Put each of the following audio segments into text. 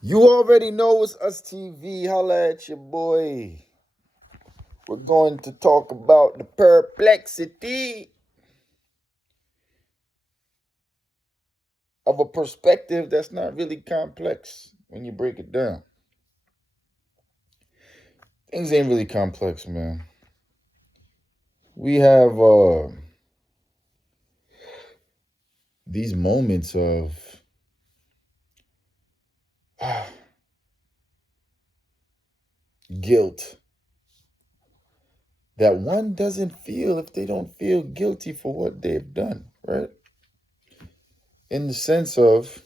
You already know it's us TV. Holla at your boy. We're going to talk about the perplexity of a perspective that's not really complex when you break it down. Things ain't really complex, man. We have these moments of guilt that one doesn't feel if they don't feel guilty for what they've done, right? In the sense of,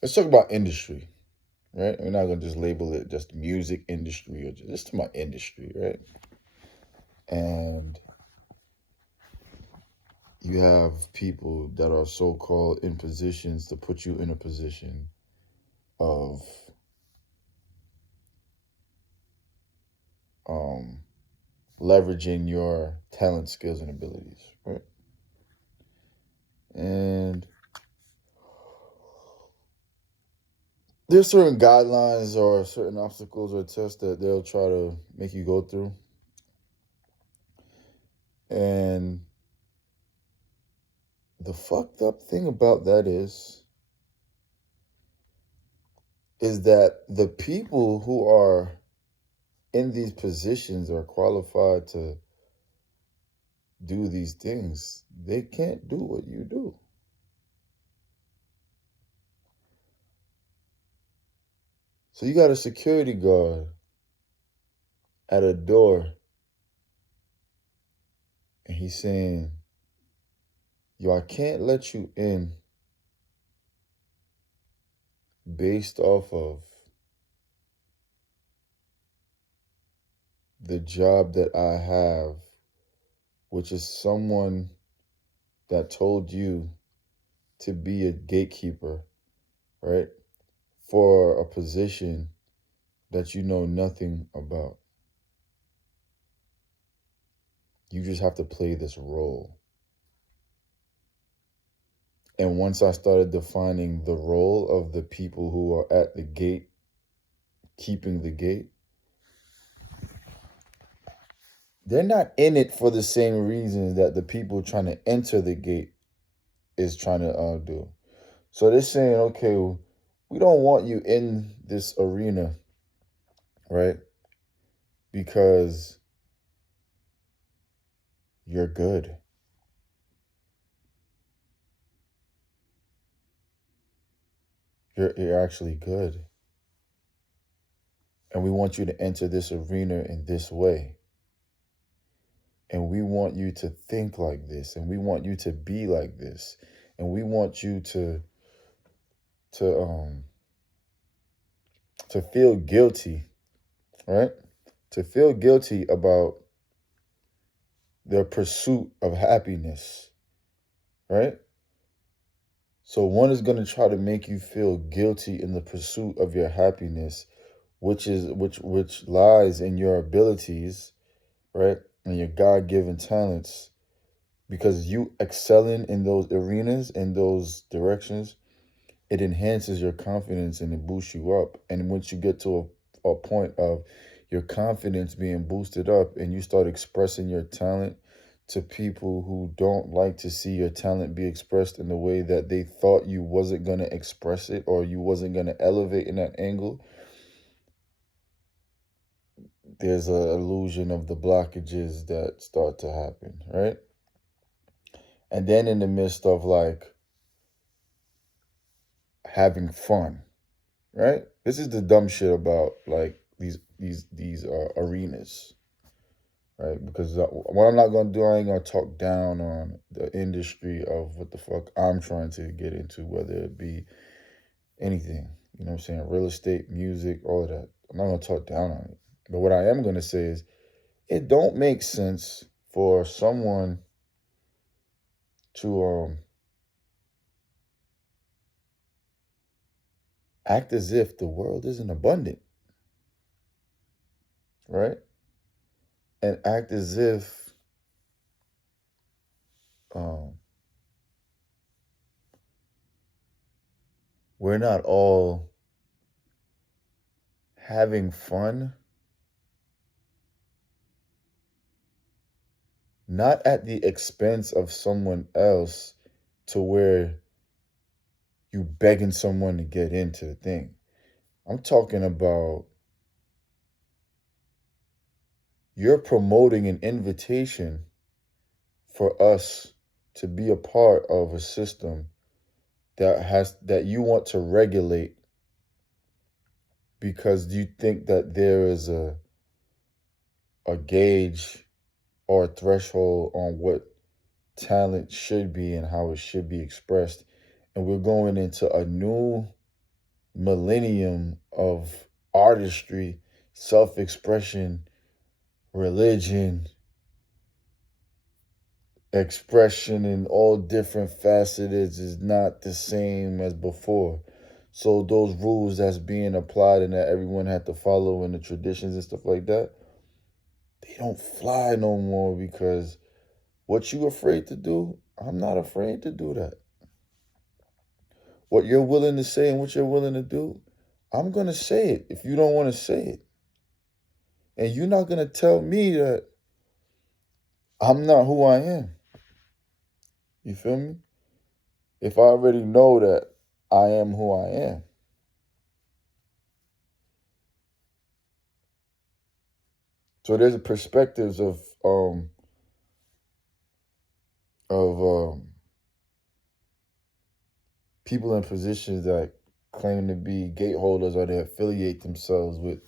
let's talk about industry, right? We're not going to just label it just music industry or just my industry, right? And you have people that are so-called in positions to put you in a position of leveraging your talent, skills, and abilities, right? And there's certain guidelines or certain obstacles or tests that they'll try to make you go through. And the fucked up thing about that is that the people who are in these positions are qualified to do these things, they can't do what you do. So you got a security guard at a door, and he's saying, yo, I can't let you in based off of the job that I have, which is someone that told you to be a gatekeeper, right? For a position that you know nothing about. You just have to play this role. And once I started defining the role of the people who are at the gate, keeping the gate, they're not in it for the same reasons that the people trying to enter the gate is trying to do. So they're saying, okay, we don't want you in this arena, right? Because you're good. You're actually good. And we want you to enter this arena in this way. And we want you to think like this. And we want you to be like this. And we want you to feel guilty, right? To feel guilty about their pursuit of happiness, right? So one is going to try to make you feel guilty in the pursuit of your happiness, which lies in your abilities, right? And your God-given talents, because you excelling in those arenas, in those directions, it enhances your confidence and it boosts you up. And once you get to a point of your confidence being boosted up and you start expressing your talent to people who don't like to see your talent be expressed in the way that they thought you wasn't going to express it or you wasn't going to elevate in that angle, there's an illusion of the blockages that start to happen, right? And then in the midst of like having fun, right? This is the dumb shit about like these arenas, right? Because what I'm not gonna do, I ain't gonna talk down on the industry of what the fuck I'm trying to get into, whether it be anything, you know what I'm saying, real estate, music, all of that. I'm not gonna talk down on it. But what I am gonna say is, it don't make sense for someone to act as if the world isn't abundant, right? And act as if we're not all having fun, not at the expense of someone else to where you begging someone to get into the thing. I'm talking about you're promoting an invitation for us to be a part of a system that you want to regulate because you think that there is a gauge or a threshold on what talent should be and how it should be expressed. And we're going into a new millennium of artistry, self-expression, religion, expression in all different facets is not the same as before. So those rules that's being applied and that everyone had to follow and the traditions and stuff like that, they don't fly no more because what you afraid to do, I'm not afraid to do that. What you're willing to say and what you're willing to do, I'm going to say it if you don't want to say it. And you're not going to tell me that I'm not who I am. You feel me? If I already know that I am who I am. So there's perspectives of people in positions that claim to be gateholders or they affiliate themselves with.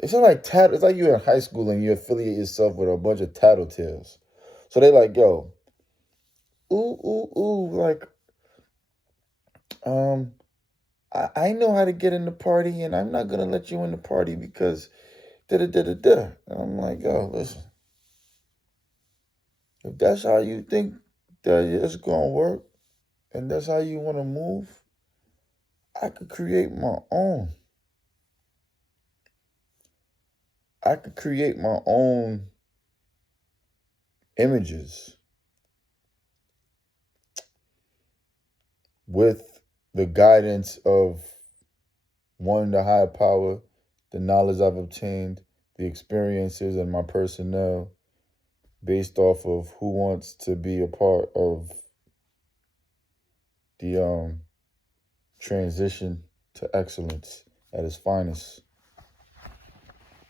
It's not like it's like you're in high school and you affiliate yourself with a bunch of tattletales. So they like, yo, like, I know how to get in the party and I'm not gonna let you in the party because da-da-da-da-da. And I'm like, yo, listen. If that's how you think that it's gonna work and that's how you wanna move, I could create my own. I could create my own images with the guidance of one, the higher power, the knowledge I've obtained, the experiences and my personnel based off of who wants to be a part of the transition to excellence at its finest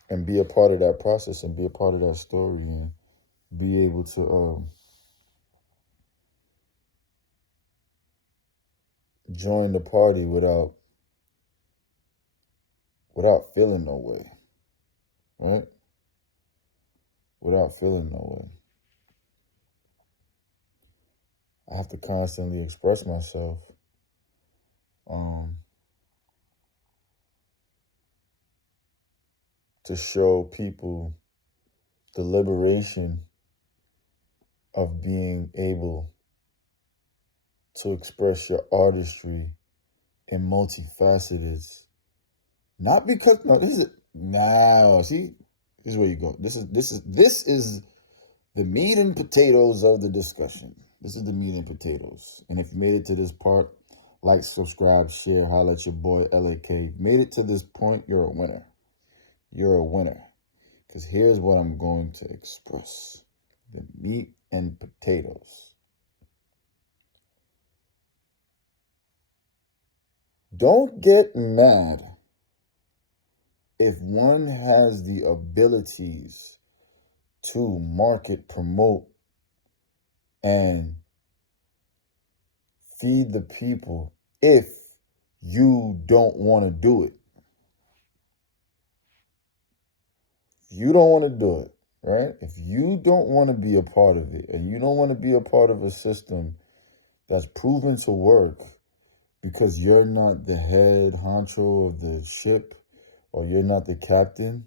and be a part of that process and be a part of that story and be able to join the party without feeling no way, right? Without feeling no way. I have to constantly express myself. To show people the liberation of being able to express your artistry in multifaceteds. Not because see, this is where you go. This is the meat and potatoes of the discussion. This is the meat and potatoes. And if you made it to this part, like, subscribe, share, holla at your boy 𝐿𝐴𝐾. Made it to this point, you're a winner. You're a winner. Because here's what I'm going to express. The meat and potatoes. Don't get mad if one has the abilities to market, promote, and feed the people if you don't want to do it. You don't want to do it, right? If you don't want to be a part of it and you don't want to be a part of a system that's proven to work because you're not the head honcho of the ship or you're not the captain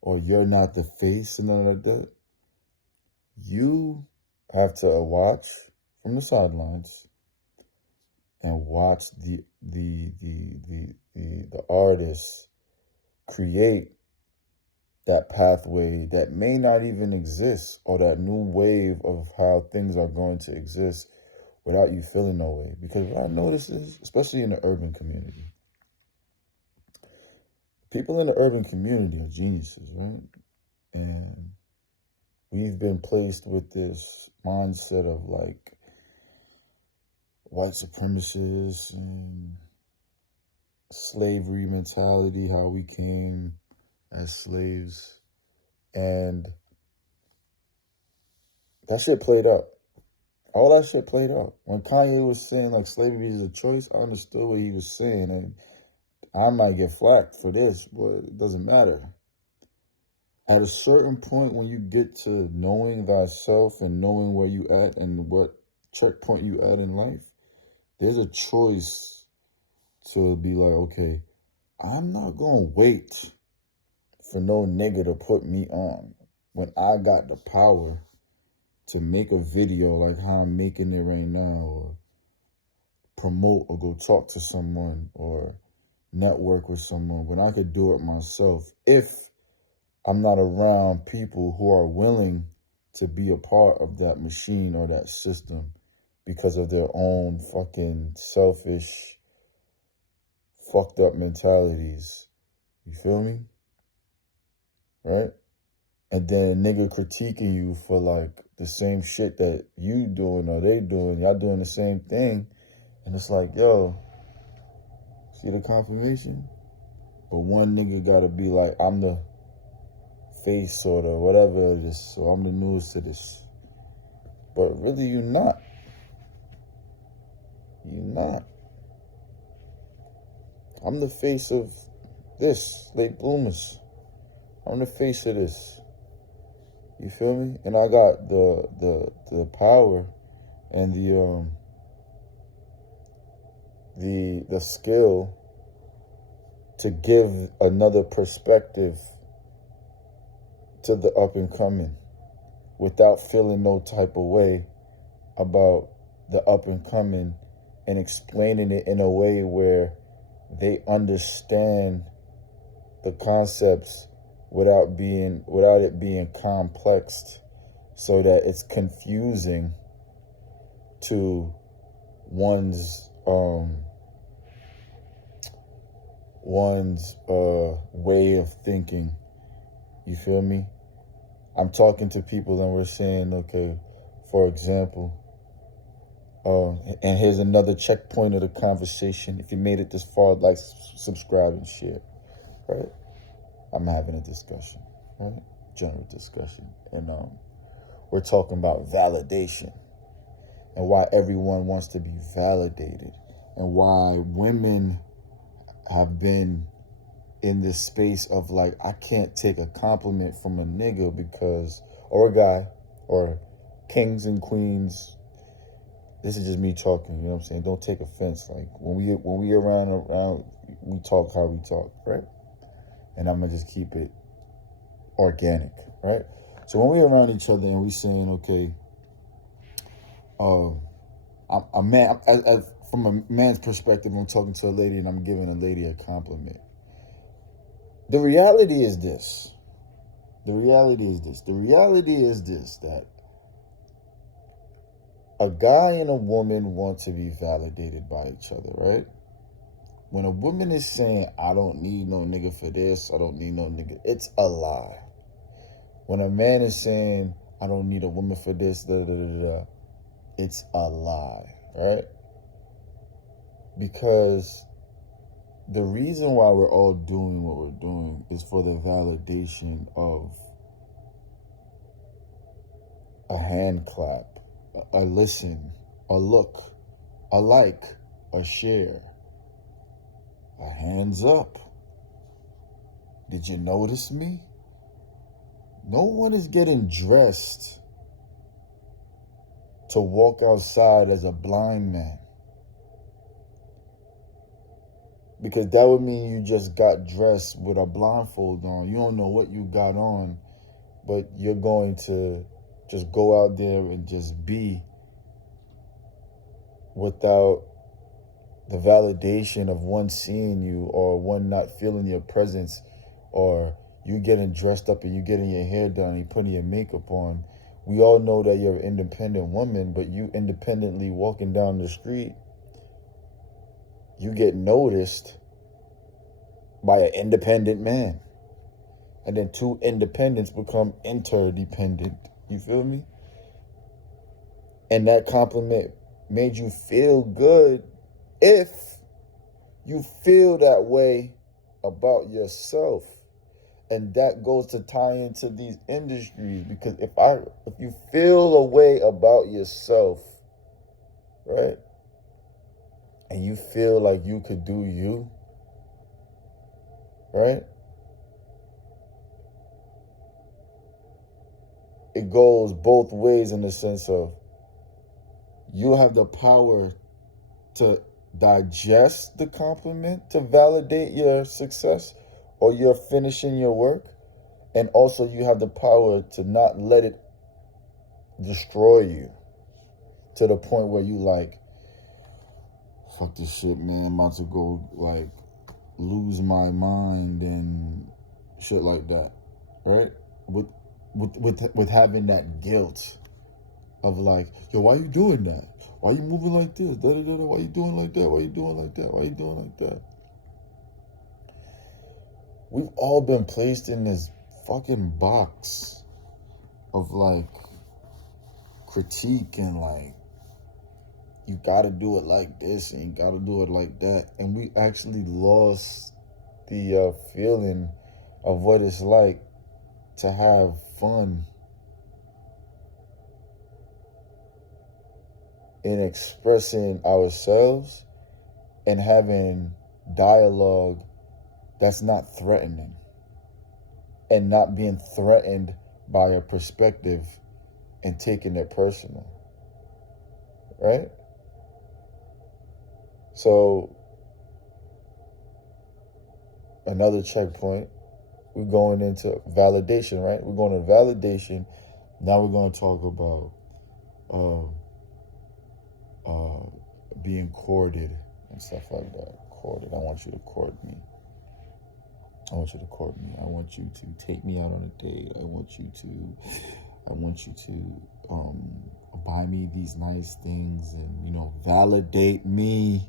or you're not the face and none of that, you have to watch from the sidelines and watch the artists create that pathway that may not even exist or that new wave of how things are going to exist without you feeling no way. Because what I notice is, especially in the urban community, people in the urban community are geniuses, right? And we've been placed with this mindset of like white supremacists and slavery mentality, how we came as slaves. And that shit played out. All that shit played out. When Kanye was saying like slavery is a choice, I understood what he was saying. And I might get flack for this, but it doesn't matter. At a certain point, when you get to knowing thyself and knowing where you at and what checkpoint you at in life, there's a choice to be like, okay, I'm not going to wait for no nigga to put me on when I got the power to make a video like how I'm making it right now, or promote or go talk to someone or network with someone, when I could do it myself if I'm not around people who are willing to be a part of that machine or that system because of their own fucking selfish, fucked up mentalities. You feel me? Right? And then a nigga critiquing you for like the same shit that you doing or they doing. Y'all doing the same thing. And it's like, yo, see the confirmation? But one nigga gotta be like, I'm the face or the whatever it is, so I'm the news to this. But really, you're not. You're not. I'm the face of this, late bloomers. I'm the face of this. You feel me? And I got the power and the skill to give another perspective to the up and coming without feeling no type of way about the up and coming, and explaining it in a way where they understand the concepts without it being complexed, so that it's confusing to one's way of thinking. You feel me? I'm talking to people and we're saying, okay, for example, and here's another checkpoint of the conversation. If you made it this far, like, subscribe, and share, right? I'm having a discussion, right? General discussion. And we're talking about validation and why everyone wants to be validated, and why women have been in this space of like, I can't take a compliment from a nigga because, or a guy, or kings and queens. This is just me talking, you know what I'm saying? Don't take offense. Like, when we around, we talk how we talk, right? And I'm gonna just keep it organic, right? So when we're around each other and we saying, okay, I'm a man, from a man's perspective, I'm talking to a lady and I'm giving a lady a compliment. The reality is this. The reality is this, that a guy and a woman want to be validated by each other, right? When a woman is saying, I don't need no nigga for this, I don't need no nigga, it's a lie. When a man is saying, I don't need a woman for this, it's a lie, right? Because the reason why we're all doing what we're doing is for the validation of a hand clap, a listen, a look, a like, a share, a hands up. Did you notice me? No one is getting dressed to walk outside as a blind man, because that would mean you just got dressed with a blindfold on. You don't know what you got on, but you're going to just go out there and just be without the validation of one seeing you, or one not feeling your presence, or you getting dressed up and you getting your hair done and you putting your makeup on, We all know that you're an independent woman, but you independently walking down the street, you get noticed by an independent man. And then two independents become interdependent. You feel me? And that compliment made you feel good if you feel that way about yourself. And that goes to tie into these industries, because if you feel a way about yourself, right, and you feel like you could do you, right, it goes both ways in the sense of you have the power to digest the compliment to validate your success or you're finishing your work. And also you have the power to not let it destroy you to the point where you like, fuck this shit, man. I'm about to go like lose my mind and shit like that, right? With having that guilt of like, yo, why you doing that? Why you moving like this? Da, da, da, da. Why you doing like that? Why you doing like that? Why you doing like that? We've all been placed in this fucking box of like critique and like, you gotta do it like this and you gotta do it like that. And we actually lost the feeling of what it's like to have fun in expressing ourselves and having dialogue that's not threatening and not being threatened by a perspective and taking it personal, right? So another checkpoint, we're going into validation, right? We're going to validation. Now we're going to talk about being courted and stuff like that. Courted. I want you to court me. I want you to court me. I want you to take me out on a date. I want you to buy me these nice things and, you know, validate me.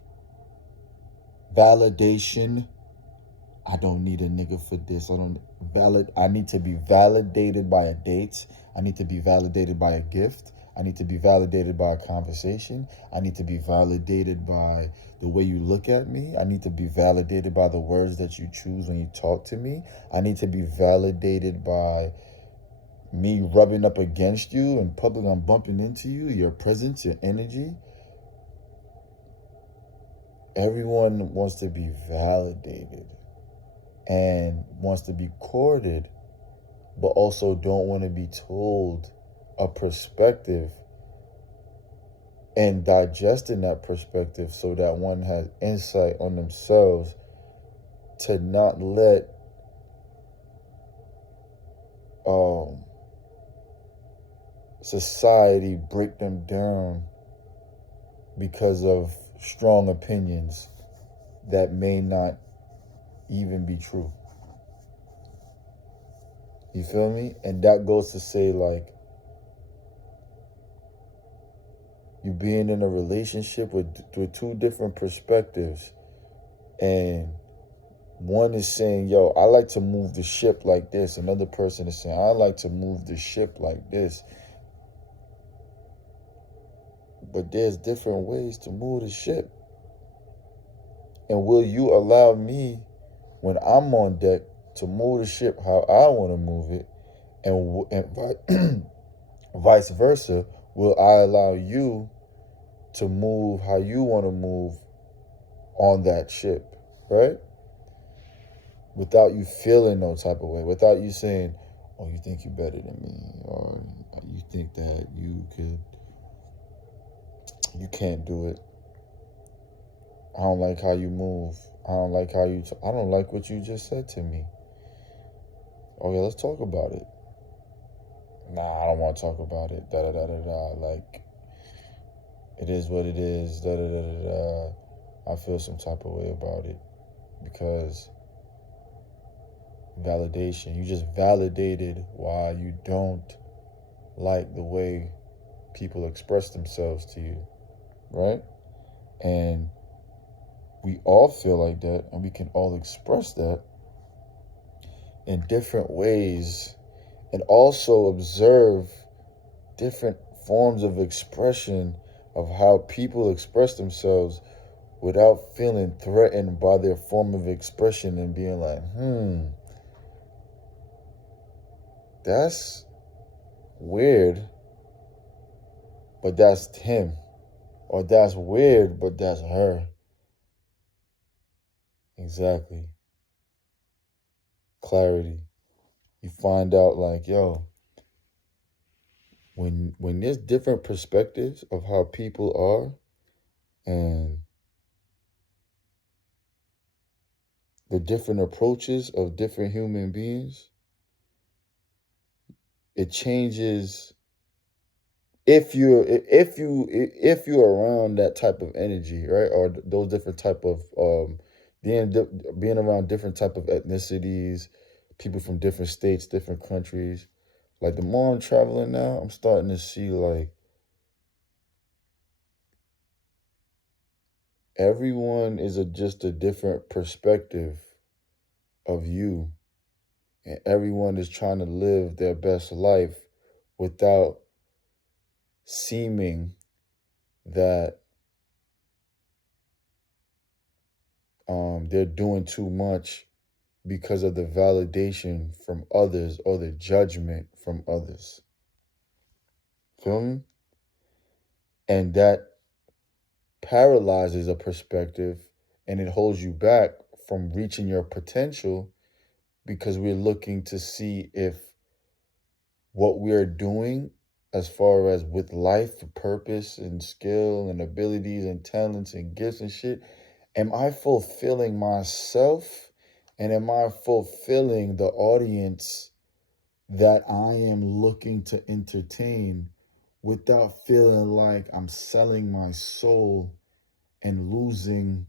Validation. I don't need a nigga for this. I need to be validated by a date. I need to be validated by a gift. I need to be validated by a conversation. I need to be validated by the way you look at me. I need to be validated by the words that you choose when you talk to me. I need to be validated by me rubbing up against you in public. I'm bumping into you, your presence, your energy. Everyone wants to be validated and wants to be courted, but also don't want to be told a perspective and digesting that perspective so that one has insight on themselves to not let society break them down because of strong opinions that may not even be true. You feel me? And that goes to say, like, you being in a relationship with two different perspectives, and one is saying, yo, I like to move the ship like this. Another person is saying, I like to move the ship like this. But there's different ways to move the ship. And will you allow me, when I'm on deck, to move the ship how I want to move it? And vice versa, will I allow you to move how you want to move on that ship, right? Without you feeling no type of way, without you saying, oh, you think you're better than me, or you think that you can't do it. I don't like how you move. I don't like how you, I don't like what you just said to me. Oh yeah, let's talk about it. Nah, I don't want to talk about it. Da da da da da. Like, it is what it is. Da da da da da. I feel some type of way about it because validation. You just validated why you don't like the way people express themselves to you, right? And we all feel like that, and we can all express that in different ways, and also observe different forms of expression of how people express themselves without feeling threatened by their form of expression and being like, that's weird, but that's him. Or that's weird, but that's her. Exactly. Clarity. You find out like, yo, when there's different perspectives of how people are, and the different approaches of different human beings, it changes if you're around that type of energy, right? Or those different type of being around different type of ethnicities, people from different states, different countries. Like the more I'm traveling now, I'm starting to see like everyone is just a different perspective of you, and everyone is trying to live their best life without seeming that they're doing too much because of the validation from others or the judgment from others. Feel me? And that paralyzes a perspective, and it holds you back from reaching your potential, because we're looking to see if what we're doing as far as with life, purpose and skill and abilities and talents and gifts and shit, am I fulfilling myself, and am I fulfilling the audience that I am looking to entertain without feeling like I'm selling my soul and losing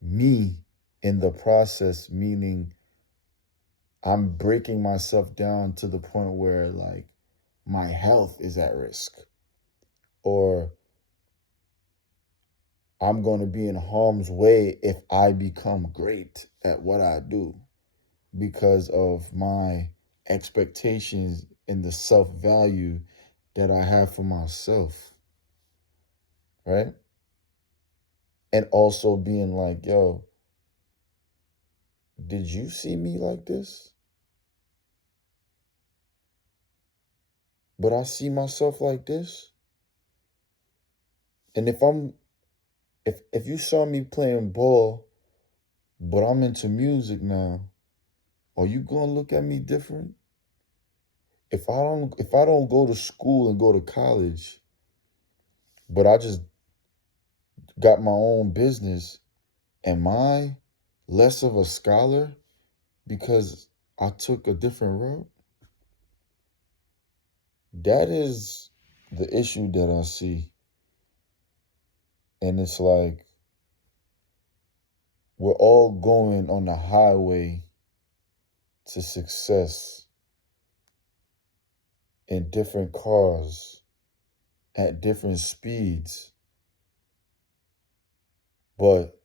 me in the process, meaning I'm breaking myself down to the point where like my health is at risk, or I'm going to be in harm's way if I become great at what I do because of my expectations and the self-value that I have for myself, right? And also being like, yo, did you see me like this? But I see myself like this. And if you saw me playing ball, but I'm into music now, are you gonna look at me different? If I don't go to school and go to college, but I just got my own business, am I less of a scholar because I took a different route? That is the issue that I see. And it's like we're all going on the highway to success in different cars at different speeds. But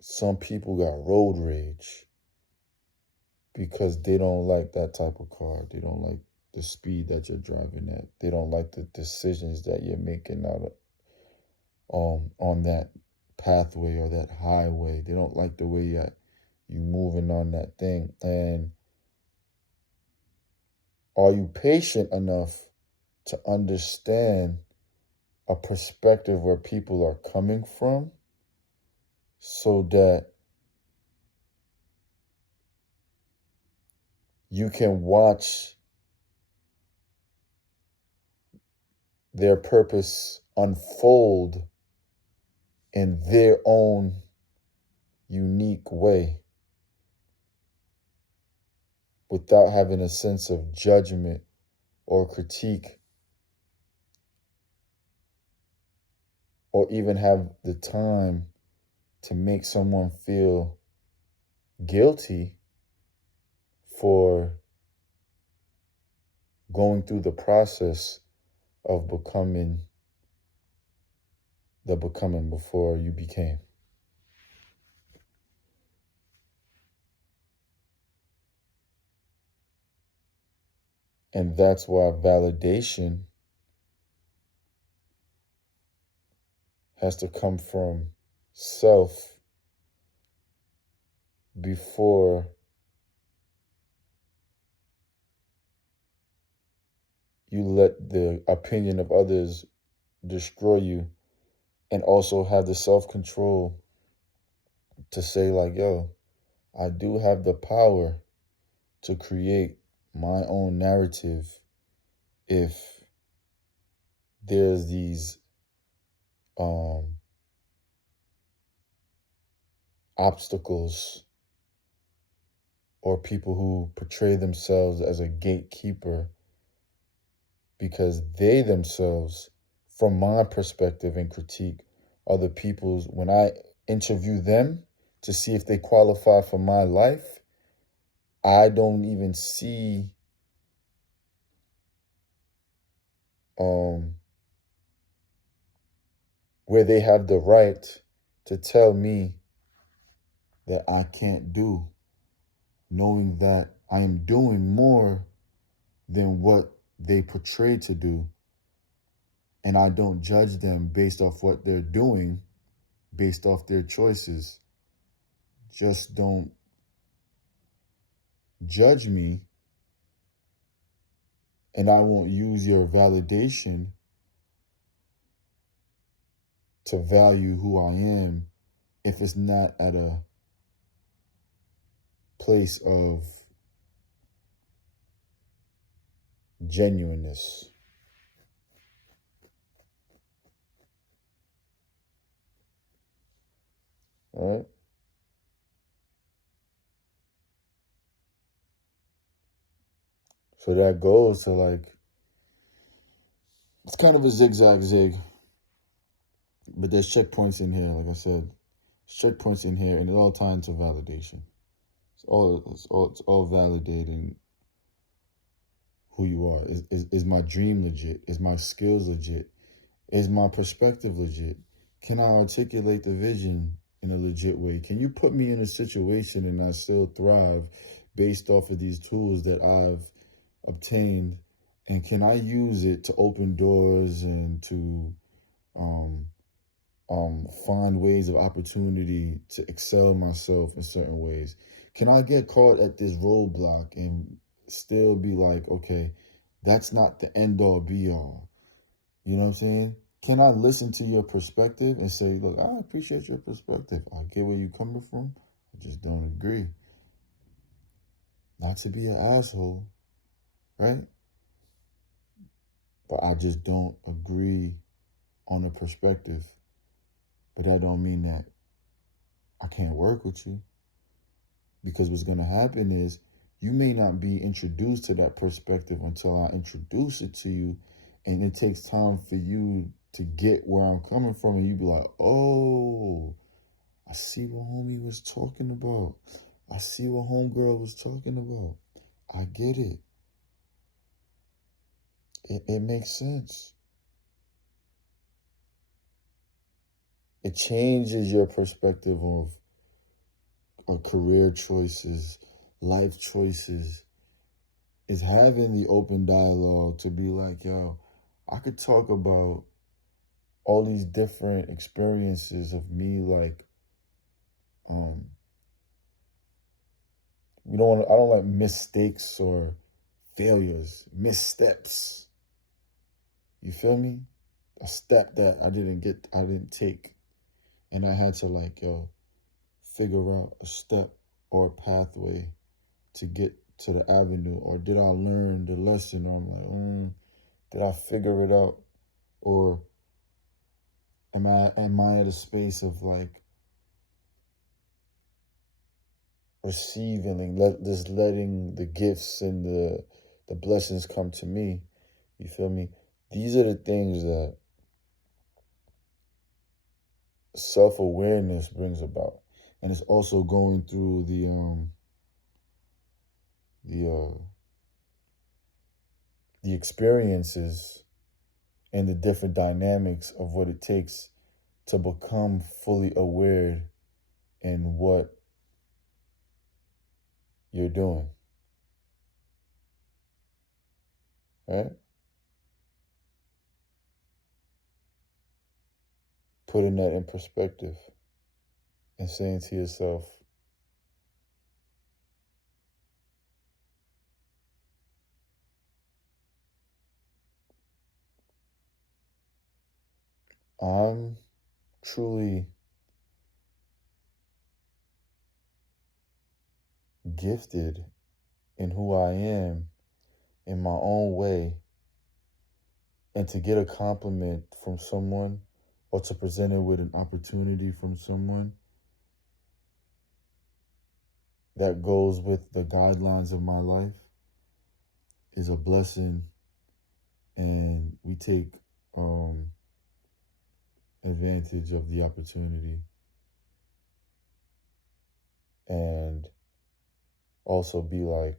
some people got road rage because they don't like that type of car. They don't like the speed that you're driving at. They don't like the decisions that you're making out of on that pathway or that highway. They don't like the way you moving on that thing. And are you patient enough to understand a perspective where people are coming from so that you can watch their purpose unfold in their own unique way without having a sense of judgment or critique, or even have the time to make someone feel guilty for going through the process of becoming the becoming before you became. And that's why validation has to come from self before you let the opinion of others destroy you, and also have the self-control to say like, yo, I do have the power to create my own narrative if there's these obstacles or people who portray themselves as a gatekeeper, because they themselves, from my perspective and critique, are the people's, when I interview them to see if they qualify for my life, I don't even see where they have the right to tell me that I can't do, knowing that I am doing more than what they portray to do. And I don't judge them based off what they're doing, based off their choices. Just don't judge me, and I won't use your validation to value who I am if it's not at a place of genuineness. All right? So that goes to like, it's kind of a zigzag zig, but there's checkpoints in here. Like I said, checkpoints in here, and it all ties into validation. It's all validating who you are. Is my dream legit? Is my skills legit? Is my perspective legit? Can I articulate the vision in a legit way? Can you put me in a situation and I still thrive based off of these tools that I've obtained? And can I use it to open doors and to find ways of opportunity to excel myself in certain ways? Can I get caught at this roadblock and still be like, okay, that's not the end all be all? You know what I'm saying? Can I listen to your perspective and say, look, I appreciate your perspective. I get where you're coming from. I just don't agree. Not to be an asshole, right? But I just don't agree on a perspective. But that don't mean that I can't work with you. Because what's going to happen is you may not be introduced to that perspective until I introduce it to you. And it takes time for you to get where I'm coming from. And you be like, oh, I see what homie was talking about. I see what homegirl was talking about. I get it. It makes sense. It changes your perspective of career choices, life choices. Is having the open dialogue to be like, yo, I could talk about all these different experiences of me, like, I don't like mistakes or failures, missteps. You feel me? A step that I didn't take. And I had to like, yo, figure out a step or a pathway to get to the avenue. Or did I learn the lesson? Or I'm like, did I figure it out? Or am I at a space of like receiving, like just letting the gifts and the blessings come to me? You feel me? These are the things that self-awareness brings about. And it's also going through the the experiences and the different dynamics of what it takes to become fully aware in what you're doing, right? Putting that in perspective and saying to yourself, I'm truly gifted in who I am in my own way, and to get a compliment from someone or to present it with an opportunity from someone that goes with the guidelines of my life is a blessing, and we take advantage of the opportunity and also be like,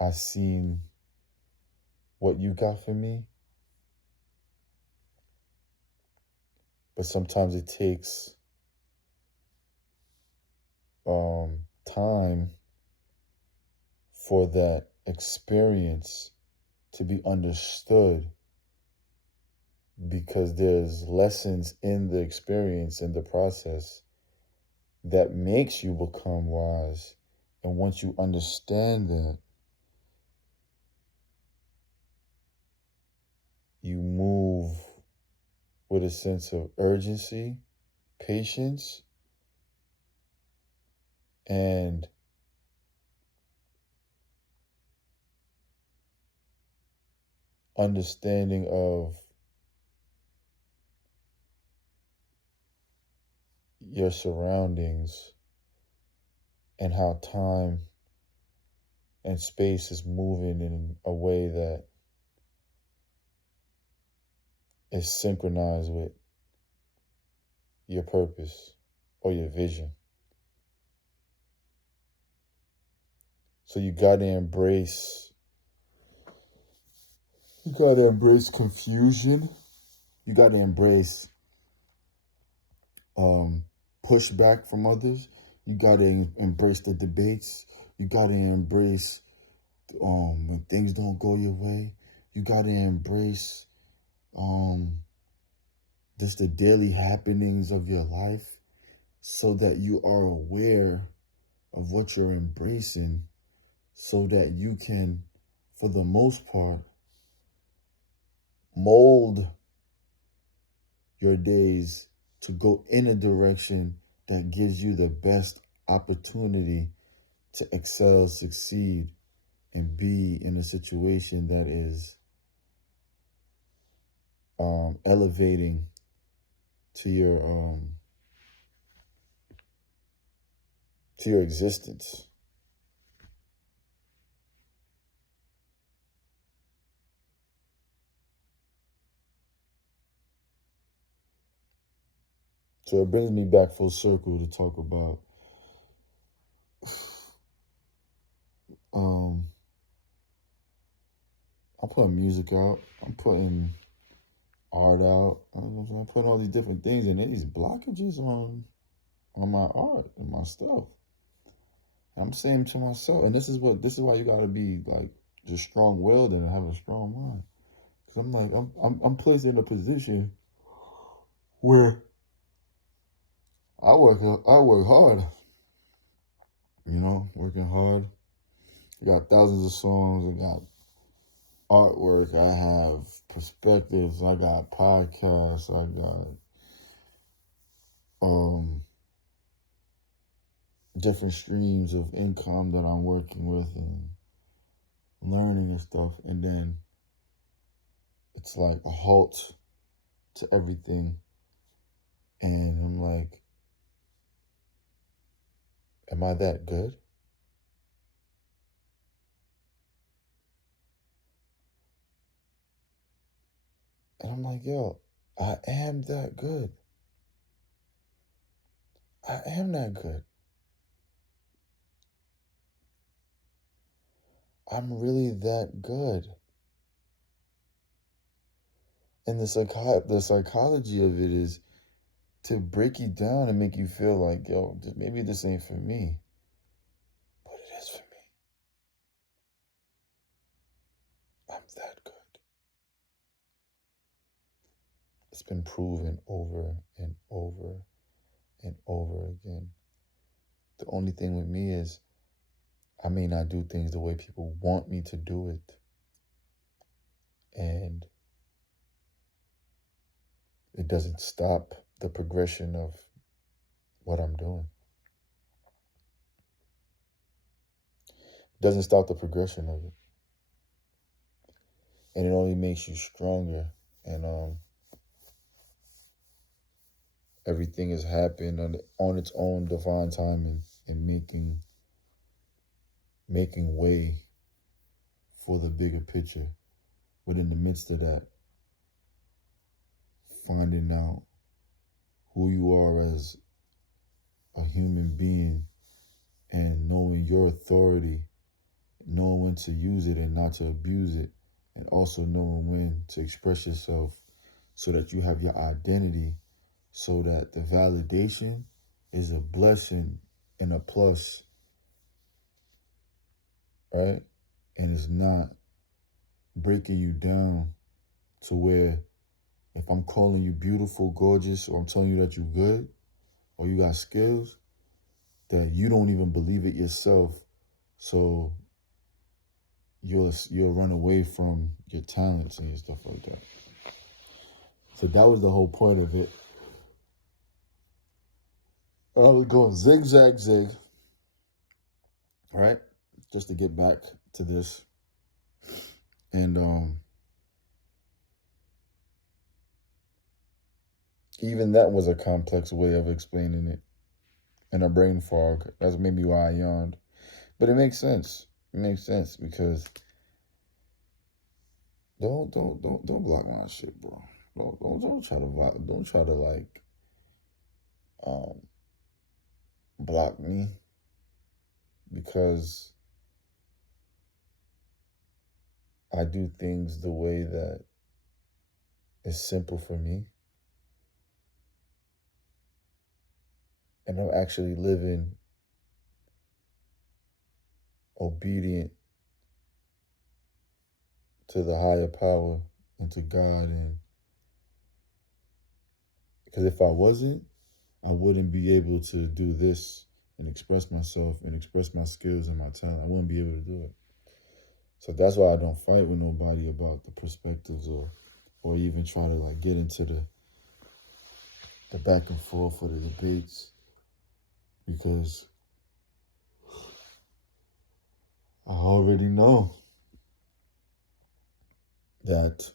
I seen what you got for me, but sometimes it takes time for that experience to be understood, because there's lessons in the experience, in the process, that makes you become wise. And once you understand that, you move with a sense of urgency, patience, and understanding of your surroundings and how time and space is moving in a way that is synchronized with your purpose or your vision. So you gotta embrace confusion. You gotta embrace pushback from others. You gotta embrace the debates. You gotta embrace when things don't go your way. You gotta embrace just the daily happenings of your life, so that you are aware of what you're embracing, so that you can, for the most part, mold your days to go in a direction that gives you the best opportunity to excel, succeed, and be in a situation that is elevating to your existence. So it brings me back full circle to talk about I'm putting music out. I'm putting art out. I'm putting all these different things, and these blockages on my art and my stuff. And I'm saying to myself, and this is why you gotta be like just strong-willed and have a strong mind. Cause I'm like, I'm placed in a position where I work hard. You know, working hard. I got thousands of songs. I got artwork. I have perspectives. I got podcasts. I got different streams of income that I'm working with and learning and stuff. And then it's like a halt to everything. And I'm like, am I that good? And I'm like, yo, I am that good. I am that good. I'm really that good. And the psychology of it is to break you down and make you feel like, yo, maybe this ain't for me. But it is for me. I'm that good. It's been proven over and over and over again. The only thing with me is I may not do things the way people want me to do it. And it doesn't stop the progression of what I'm doing. It doesn't stop the progression of it. And it only makes you stronger. And everything has happened on its own divine timing and making way for the bigger picture. But in the midst of that, finding out who you are as a human being and knowing your authority, knowing when to use it and not to abuse it, and also knowing when to express yourself so that you have your identity, so that the validation is a blessing and a plus, right? And it's not breaking you down to where if I'm calling you beautiful, gorgeous, or I'm telling you that you're good or you got skills, that you don't even believe it yourself. So you'll run away from your talents and stuff like that. So that was the whole point of it. I was going zigzag, zig, right? Just to get back to this. And even that was a complex way of explaining it. And a brain fog. That's maybe why I yawned. But it makes sense. It makes sense because don't block my shit, bro. Don't try to like block me, because I do things the way that is simple for me. And I'm actually living obedient to the higher power and to God. And because if I wasn't, I wouldn't be able to do this and express myself and express my skills and my talent. I wouldn't be able to do it. So that's why I don't fight with nobody about the perspectives or even try to like get into the back and forth or the debates, because I already know that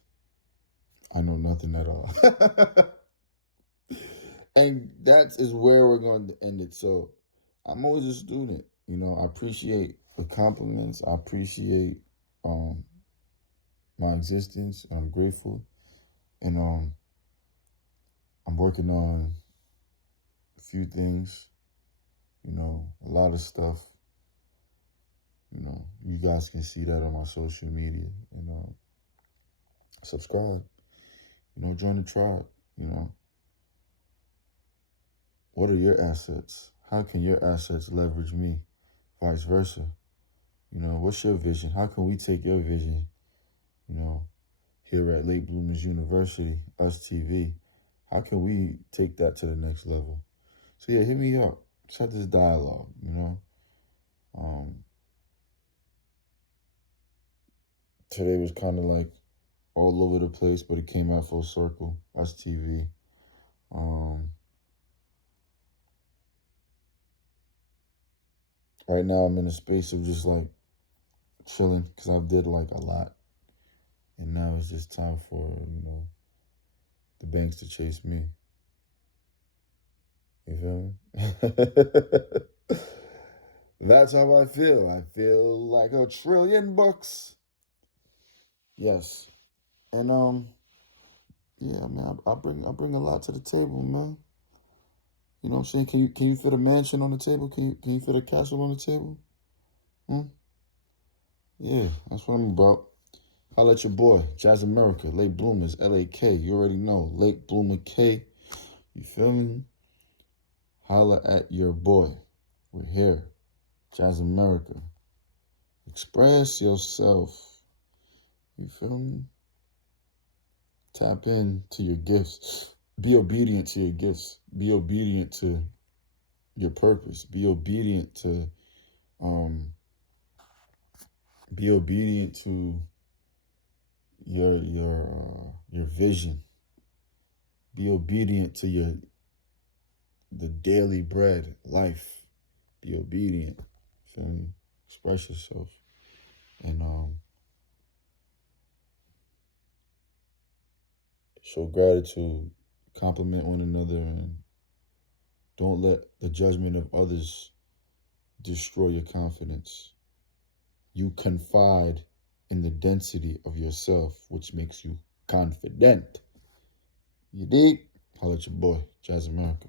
I know nothing at all. And that is where we're going to end it. So I'm always a student. You know, I appreciate the compliments. I appreciate my existence. I'm grateful. And I'm working on a few things, you know, a lot of stuff. You know, you guys can see that on my social media. And subscribe. You know, join the tribe. You know, what are your assets? How can your assets leverage me? Vice versa. You know, what's your vision? How can we take your vision, you know, here at Late Bloomers University, Us TV? How can we take that to the next level? So yeah, hit me up. Let's have this dialogue, you know. Today was kind of like all over the place, but it came out full circle. Us TV. Right now I'm in a space of just like chilling because I did like a lot. And now it's just time for, you know, the banks to chase me. You feel me? That's how I feel. I feel like $1 trillion. Yes. And yeah, man, I bring a lot to the table, man. You know what I'm saying? Can you fit a mansion on the table? Can you fit a castle on the table? Yeah, that's what I'm about. Holla at your boy, Jazz America, Late Bloomers, LAK. You already know, Late Bloomer K. You feel me? Holla at your boy. We're here. Jazz America. Express yourself. You feel me? Tap into your gifts. Be obedient to your gifts. Be obedient to your purpose. Be obedient to your vision. Be obedient to the daily bread, life. Be obedient. Feel me? Express yourself. And show gratitude. Compliment one another, and don't let the judgment of others destroy your confidence. You confide in the density of yourself, which makes you confident. You dig? Holla at your boy, Jazz America.